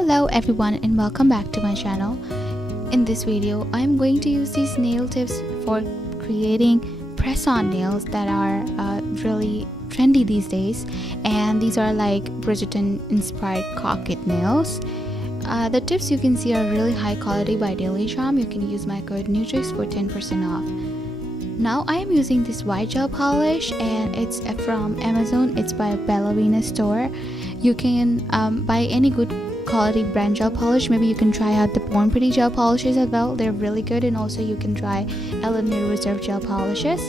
Hello everyone and welcome back to my channel. In this video, I am going to use these nail tips for creating press-on nails that are really trendy these days, and these are like Bridgerton inspired cocked nails. The tips you can see are really high quality by Daily Charm. You can use my code NEWTRICKS for 10% off. Now I am using this white gel polish and it's from Amazon. It's by Ballerina store. You can buy any good quality brand gel polish. Maybe you can try out the Born Pretty gel polishes as well. They're really good, and also you can try Eleanor Reserve gel polishes.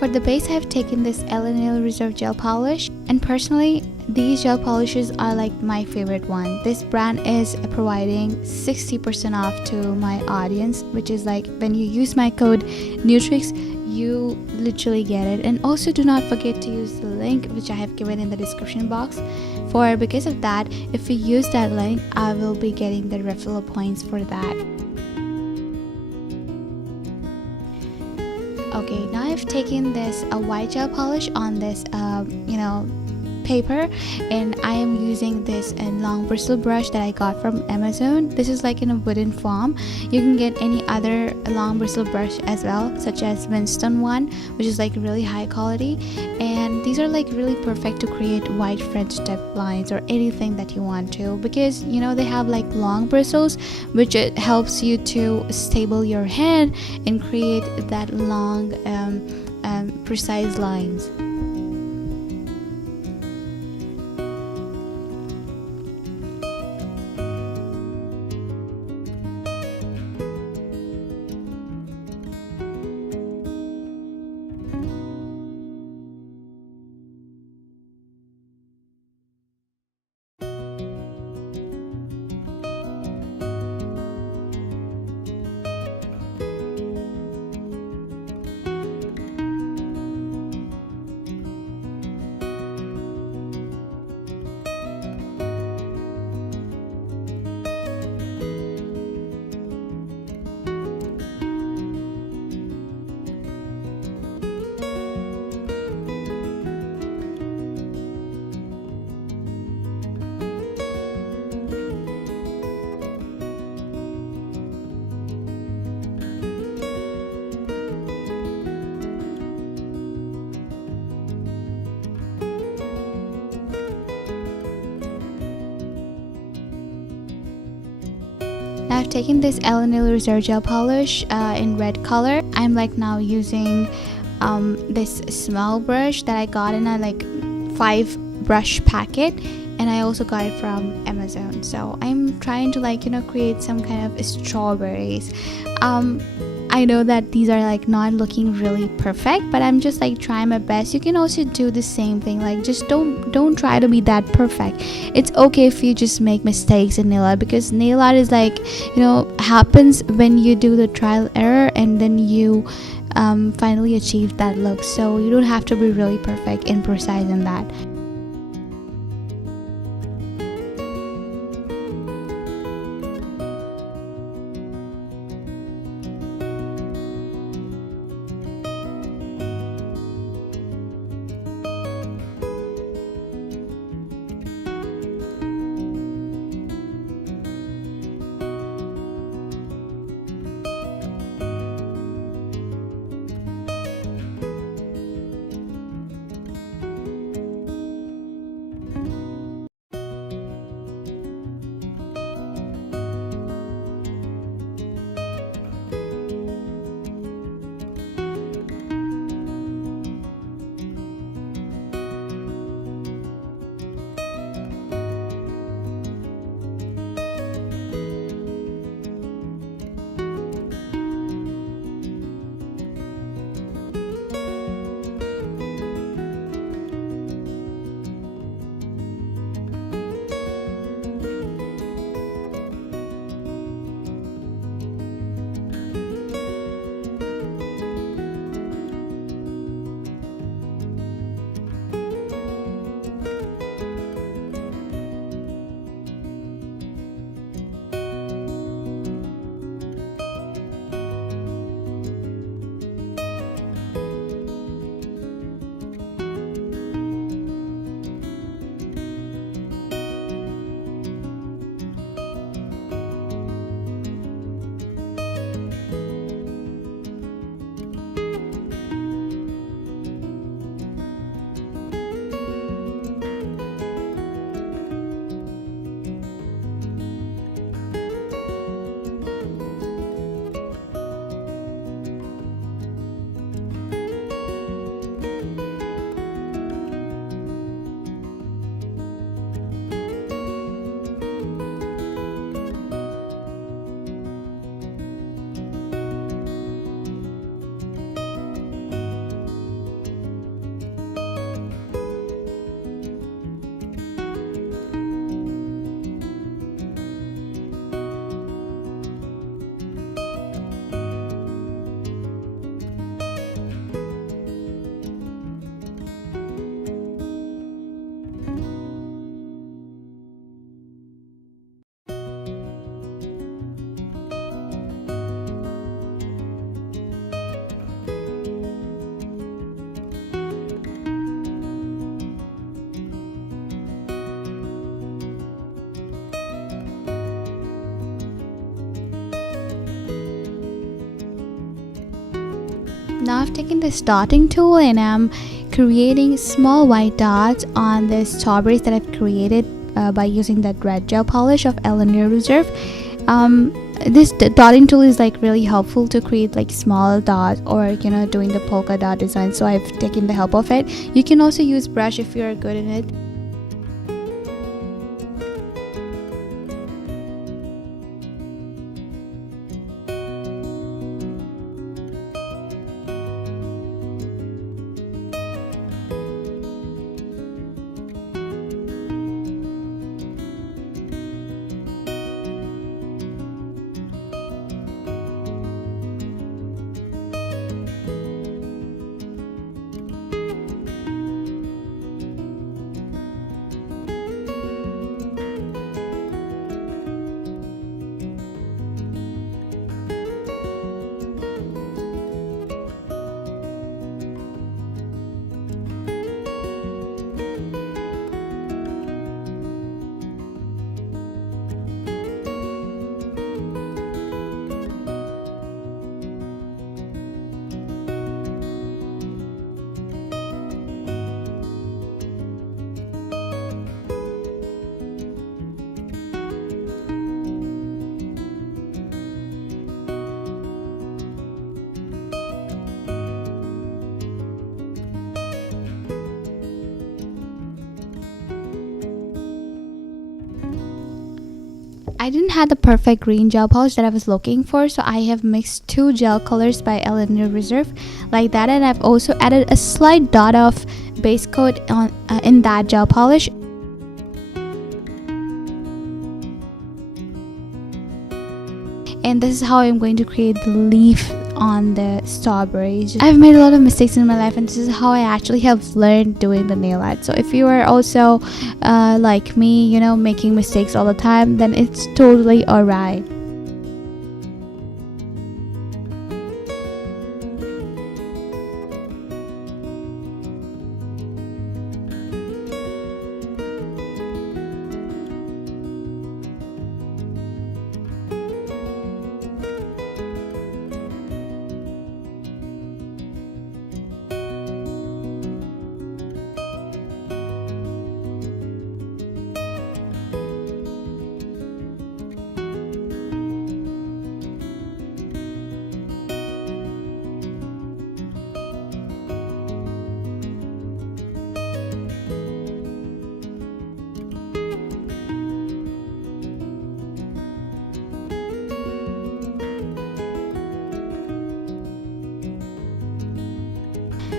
For the base, I have taken this Eleanor Reserve gel polish, and personally these gel polishes are like my favorite one. This brand is providing 60% off to my audience, which is like when you use my code NEWTRICKS, you literally get it. And also do not forget to use the link which I have given in the description box, for because of that, if you use that link, I will be getting the referral points for that. Okay, now I've taken this white gel polish on this paper, and I am using this long bristle brush that I got from Amazon. This is like in a wooden form. You can get any other long bristle brush as well, such as Winston one, which is like really high quality, and these are like really perfect to create white French tip lines or anything that you want to, because you know they have like long bristles, which it helps you to stable your hand and create that long precise lines. Now I've taken this Eleanor Reserve gel polish in red color. I'm like now using this small brush that I got in a like 5 brush packet, and I also got it from Amazon. So I'm trying to like create some kind of strawberries. I know that these are like not looking really perfect, but I'm just like trying my best. You can also do the same thing, like just don't try to be that perfect. It's okay if you just make mistakes in nail art, because nail art is like happens when you do the trial error and then you finally achieve that look. So you don't have to be really perfect and precise in that. Now I've taken this dotting tool and I'm creating small white dots on the strawberries that I've created by using that red gel polish of Eleanor Reserve. This dotting tool is like really helpful to create like small dots, or doing the polka dot design, so I've taken the help of it. You can also use brush if you're good in it. I didn't have the perfect green gel polish that I was looking for, so I have mixed two gel colors by Eleanor Reserve like that, and I've also added a slight dot of base coat on in that gel polish. And this is how I'm going to create the leaf on the strawberries. I've made a lot of mistakes in my life, and this is how I actually have learned doing the nail art. So if you are also like me, making mistakes all the time, then it's totally alright.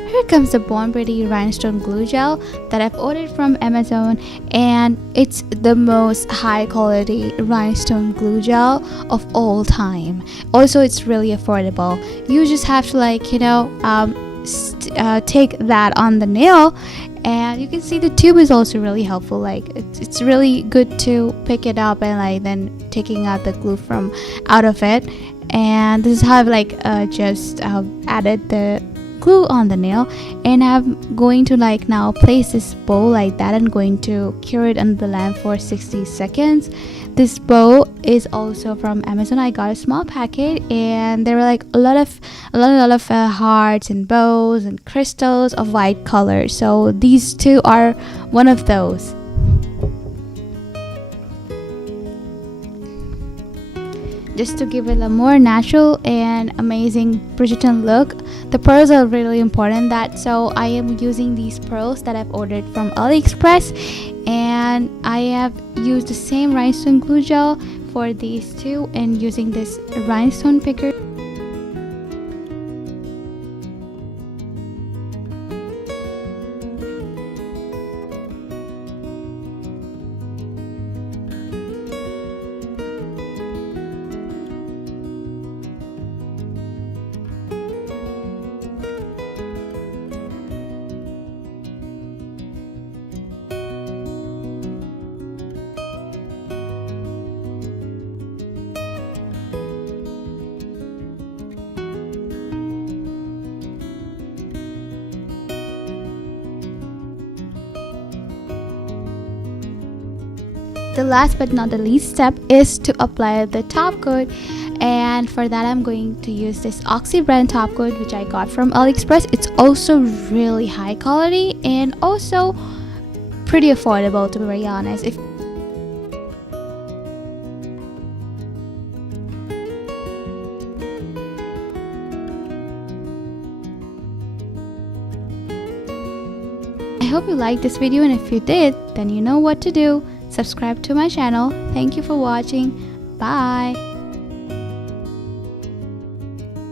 Here comes the Born Pretty Rhinestone Glue Gel that I've ordered from Amazon, and it's the most high quality rhinestone glue gel of all time. Also, it's really affordable. You just have to take that on the nail, and you can see the tube is also really helpful. Like it's really good to pick it up and then taking out the glue from out of it. And this is how I've just added the glue on the nail, and I'm going to now place this bow like that and going to cure it under the lamp for 60 seconds. This bow is also from Amazon. I got a small packet, and there were a lot of hearts and bows and crystals of white color, so these two are one of those. Just to give it a more natural and amazing Bridgerton look. The pearls are really important, so I am using these pearls that I've ordered from AliExpress, and I have used the same rhinestone glue gel for these two and using this rhinestone picker. The last but not the least step is to apply the top coat, And for that, I'm going to use this Oxy brand top coat, which I got from AliExpress. It's also really high quality and also pretty affordable, to be very honest. I hope you liked this video, and if you did, then you know what to do. Subscribe to my channel. Thank you for watching. Bye.